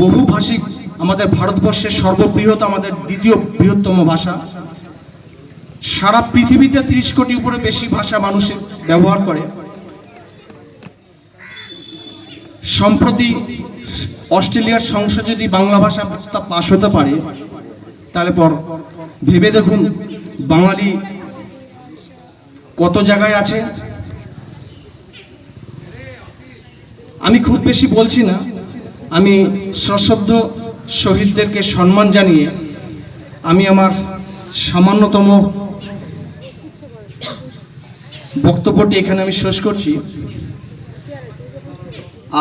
বহুভাষিক আমাদের ভারতবর্ষের সর্ববৃহৎ, আমাদের দ্বিতীয় বৃহত্তম ভাষা। সারা পৃথিবীতে তিরিশ কোটি উপরে বেশি ভাষা মানুষ ব্যবহার করে। সম্প্রতি অস্ট্রেলিয়ার সংসদ যদি বাংলা ভাষা পাশ হতে পারে, তাহলে পর ভেবে দেখুন বাঙালি কত জায়গায় আছে। আমি খুব বেশি বলছি না। আমি সশ্রদ্ধ শহীদদেরকে সম্মান জানিয়ে আমি আমার সামান্যতম বক্তব্যটি এখানে আমি শেষ করছি।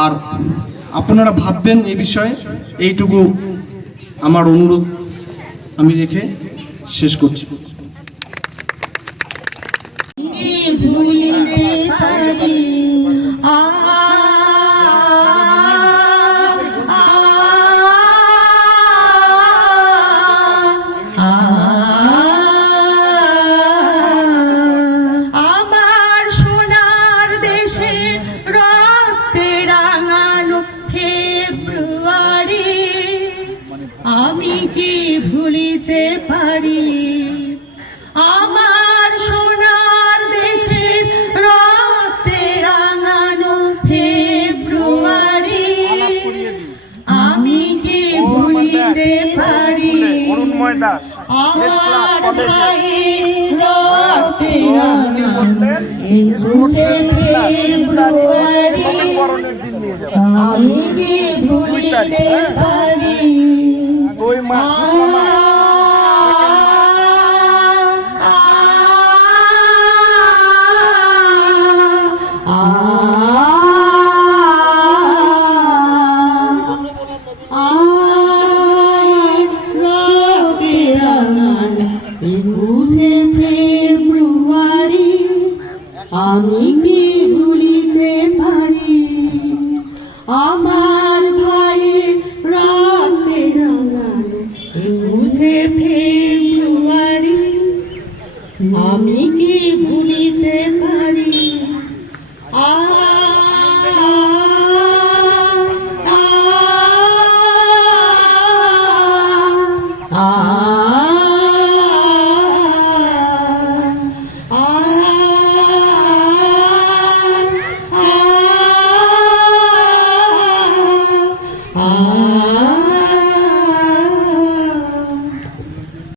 আর আপনারা ভাববেন এই বিষয়ে, এইটুকু আমার অনুরোধ আমি রেখে শেষ করছি। ভুলিতে আমার সোনার দেশের রক্তে রাঙানো ফেব্রুয়ারি আমি কি ভুলিতে পারি? আমার ভাই রক্তে রাঙানো ফেব্রুয়ারি আমি কি ভুলিতে পারি? আমি কি ভুলিতে পারি আমার ভাই রাতে রাঙানো মুছে ফেব্রুয়ারি আমি কি ভুলিতে পারি আ আ